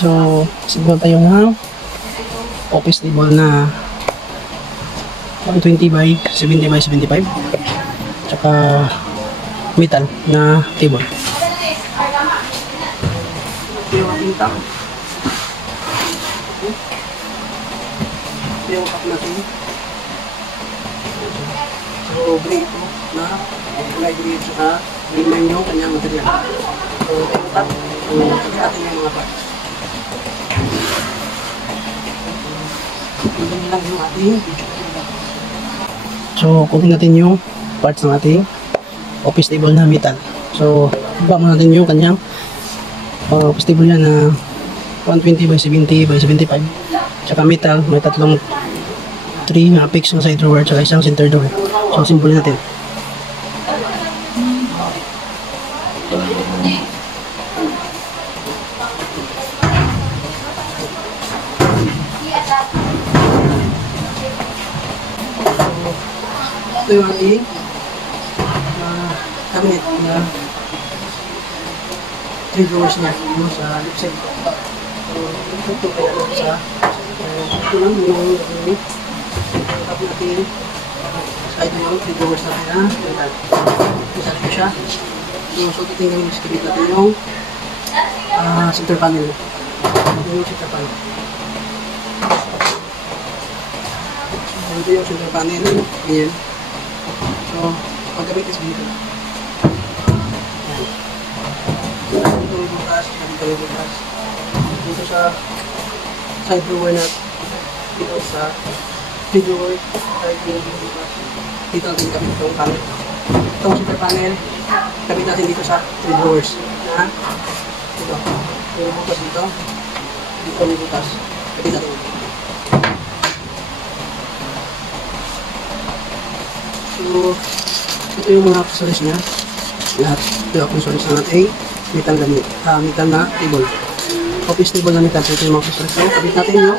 So, siguro tayo ng office table na 120 by 70 by 75. Tsaka metal na table. Ito yung ating top. Ito yung top natin. So, gray ito na kulay gray at saka green yung kanyang material. So, ito yung top. So, ito natin yung mga parts. Ito lang yung ating. So, kunin natin yung parts ng ating office table na metal. So, iba mo natin yung kanyang office table yan na 120 by 70 by 75. Tsaka metal, may tatlong 3 fix na side drawer tsaka isang center drawer. So, simple natin. Ito yung ating cabinet na 3 drawers niya sa left side. So, ito kaya sa ito lang yung tapos natin sa ito yung 3 drawers natin na metal. Isa ito siya. So, titingnan yung skibit natin yung center panel. Ito yung center panel. So, ito yung center panel. Ayan. So, paggamit is dito. Dito yung bukas, dito yung bukas. Dito sa side drawer na dito sa side drawer, side drawer yung bukas. Dito natin kabit itong panel. Itong center panel, kabit natin dito sa side drawers. Dito. Yung bukas dito. Dito yung bukas. Kabit natin dito. So, ito yung mga accessories niya. Lahat. Ito yung accessories na natin. Metal na table. Office table na metal. So, ito yung mga accessories. So, kabit natin yung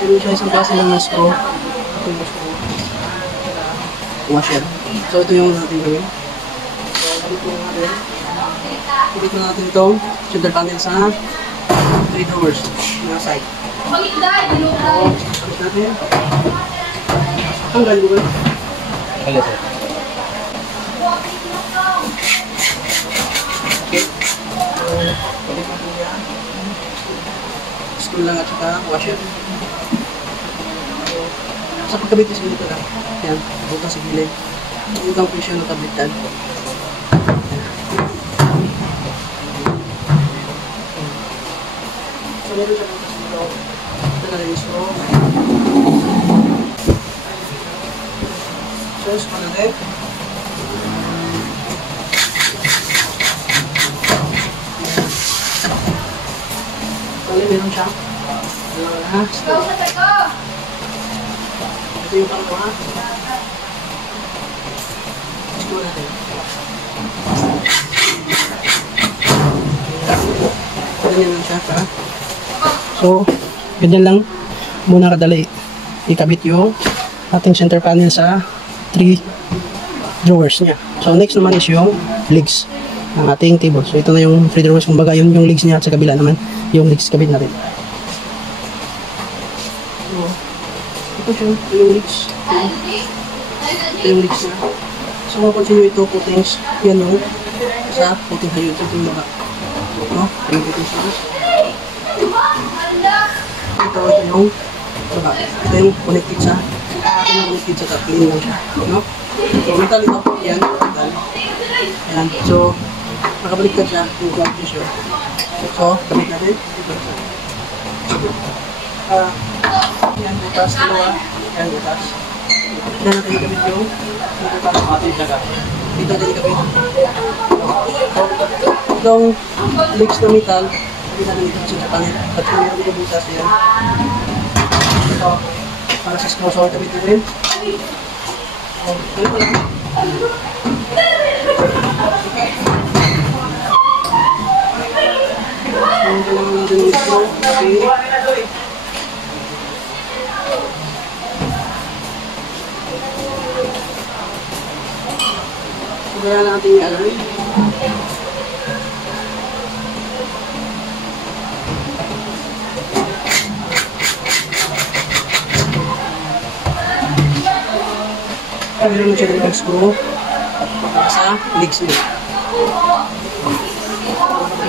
ito siya isang klase ng screw. Ito yung screw. Washer. So, ito yung natin gawin. So, kabit na natin itong center panel sa 3 drawers na side. Kabit natin. Ang galing mo ba? Galing sir. Okay. So, kabit natin yan. Screw lang at saka washer. Sa pagkabit is ganito lang. Yan. Bukas sa gilid. Yung ang presyo ng kabitan. So, meron siya bukas dito. Ito na rin screw. So, screw natin. Kali, meron siya. Dalawa na. Ito yung pangalawa. Screw natin. Ganyan lang siya pa. So, ganyan lang muna kadali ikabit yung ating center panel sa 3 drawers niya. So, next naman is yung legs ng ating table. So, ito na yung 3 drawers. Kumbaga, yung legs niya at sa kabila naman yung legs kabit natin. So, ito siya. Ito yung legs. Ito yung legs niya. So, mapansin nyo ito, puttings. Yan yung sa putting hayod. Ito yung baka. No? Yung puttings niya. Ito yung baba. Ito yung connected sa clean lang siya. No? So, metal ito. Yan. Metal. Yan. So, nakabaliktad siya. Yung ground pressure. So, gamit natin. Yan. Butas. Dalawa. Yan. Butas. Yan natin gamit yung butas. Dito natin gamit. Itong legs na metal. Hindi natin ito sa panel. At kung meron ito butas yan. Ito. Para sa screw saw gamit natin. Ito lang. Ito lang natin yung screw. Okay. So, kaya natin i-align. Meron siya ng screw sa legs niya.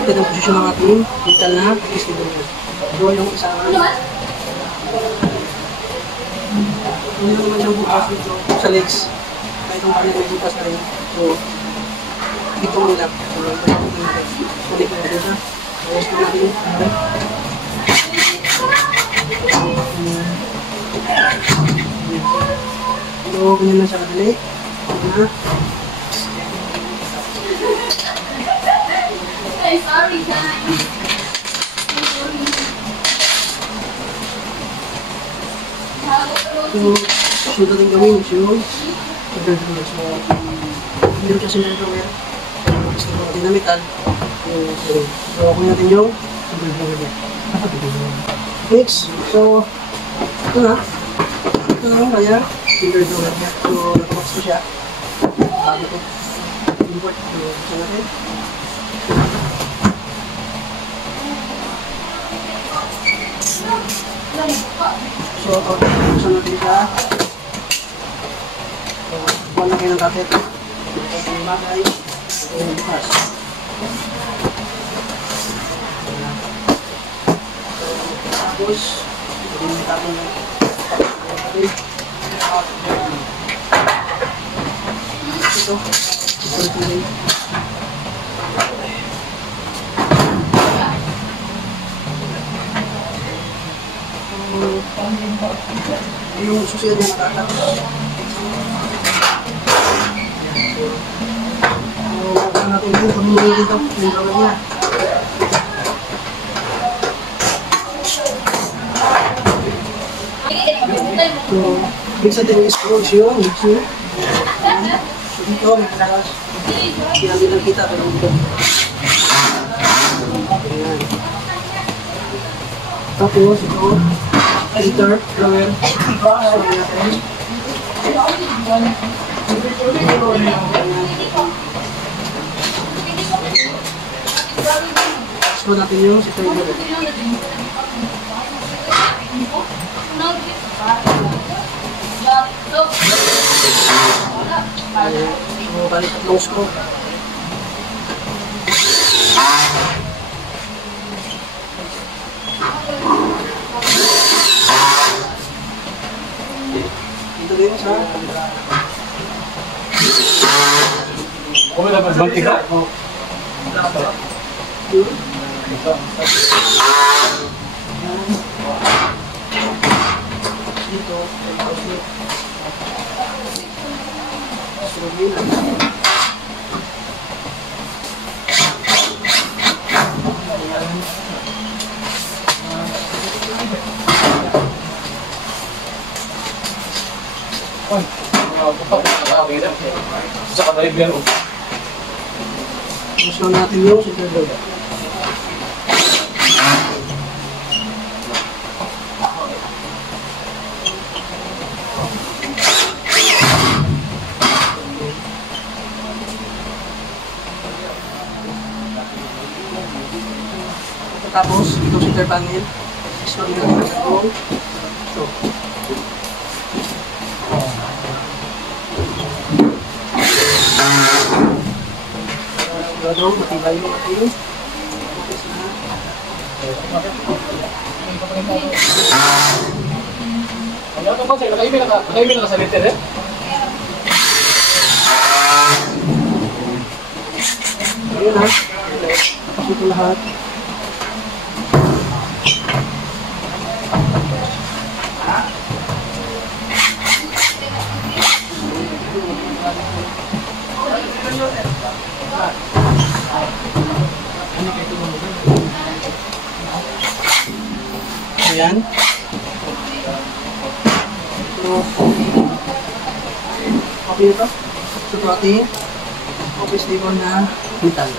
Ito ang posisyon ng ating metal na piston niya. Doon yung isa hindi naman siyang bukas dito sa legs. Kahit yung kanil may bukas na rin. So, dito mo lang. Kulik na natin siya. Ayos na natin. So, ganyan na siya kadali. Sorry, guys. So, sunod natin gawin is yung underdrawer. So, meron siya underdrawer. Gusto ko natin na metal. So, kunin natin yung underdrawer niya. Next, so, ito na. Ito na yung kaya underdrawer niya. So, nakabox ko siya. Bago ito. Import. So, gusto natin. So, gusto natin siya. So, buwan na kayo ng kaset. Ito yung bagay. Ito yung bukas. Tapos, ito yung tapon na. Ito. Ito yung yung susiyan niya nakatapos. So, natin yung pamilya dito. Yung gawin niya. So, mix natin yung screws yun. Mix yun. So, dito, may kalakas. Hindi namin nakita. Pero dito. Ayan. Tapos, ito. Filter, drawer, so natin yung si drawer. So, balik tatlong screw. Ito din sa ¿Cómo la mantika? dito. Sa kadalib yan. Gusto natin yung super bowl. Tapos, itong center panel. Gusto rin natin sa bowl. So, sigurado, matibay yung ating focus na. Ano ito ba? Naka-email na sa letter eh? Ayun ha. Tapos ito lahat. Ayan. So, okay ito. So, ito ating office table na metal.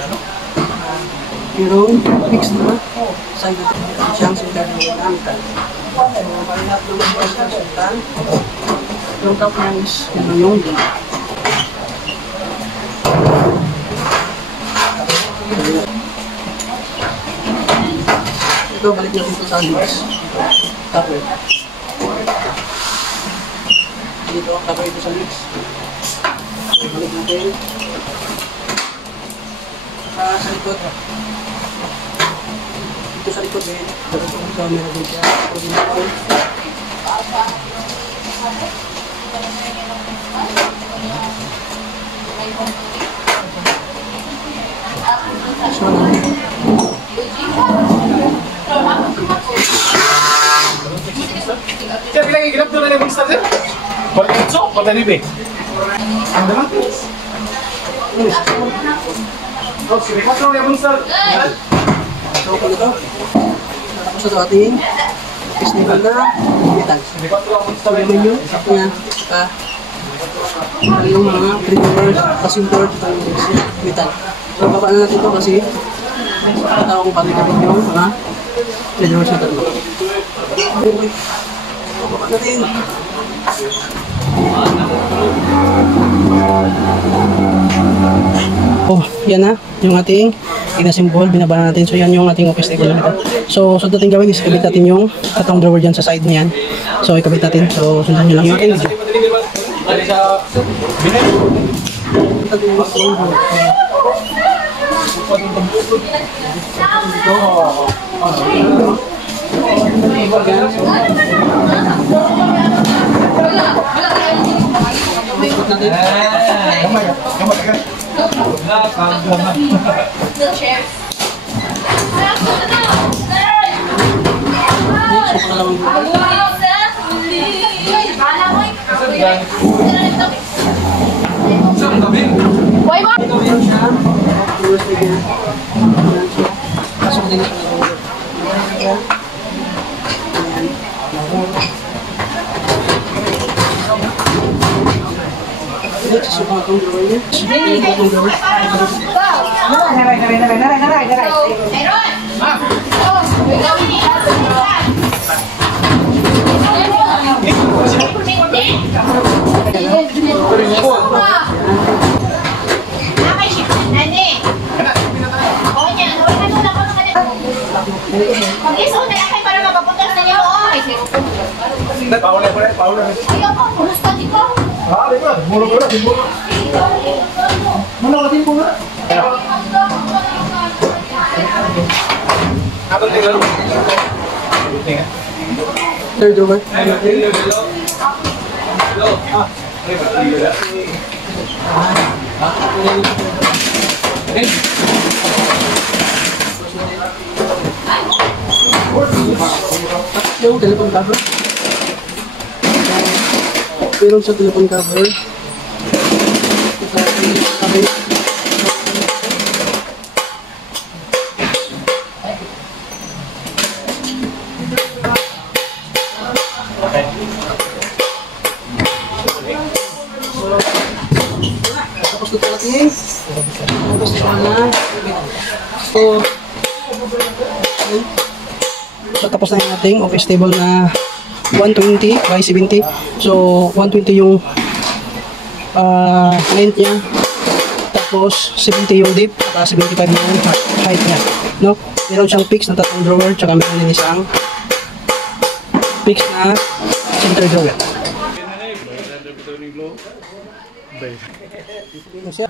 Pero, fix na side ito. Siyang center na metal. So, bali natin yung fix na metal. Yung top niya is yung link. Ito, balik natin ito sa leaves. Cover. Dito, cover ito sa leaves. So, balik natin. Sa likod. Dito sa likod din. Pero ito ang camera din siya. So, Sir, bilang ikinap doon na yung monster, sir? Balik ito, patalim eh. Ang daman? Oh, sige, patro na yung monster. so, kung ito, tapos ito ating festival na metal. Sige, patro ang monster. So, yung menu, ito nga, saka yung mga printers, pasimport, metal. So, baba na natin ito kasi tao kung paano kapit yung mga printers na tatlo. Okay, baba natin. Oh, yan na, yung ating ina-symbol, binaba natin. So, yan yung ating office table na metal. So, sunod natin gawin is ikabit natin yung tatong drawer dyan sa side niyan. So, ikabit natin. So, sundan nyo lang yung ating video. Balik sa binet. The chairs. Why ba? Ito meron siya. USB niya. Ayan siya. Pasok din siya. Ayan. Next, suka itong drawer niya. Suka itong drawer. Mag-iso na lang kayo para mapapunta sa inyo. Paula. Ayaw po, kumusta dito? Ah, di ba? Mula ko na, mula. Mula ka din po na. Ako tingnan. Tingnan. Third drawer. Yung telephone cover. Meron sa telephone cover. Tapos ito natin. Tapos ito na. So, tapos na yung ating office table na 120 by 70. So, 120 yung length niya. Tapos, 70 yung depth. At 75 yung height niya. No? Meron siyang fixed na tatlong drawer. Tsaka meron din isang fixed na center drawer. Ano siya?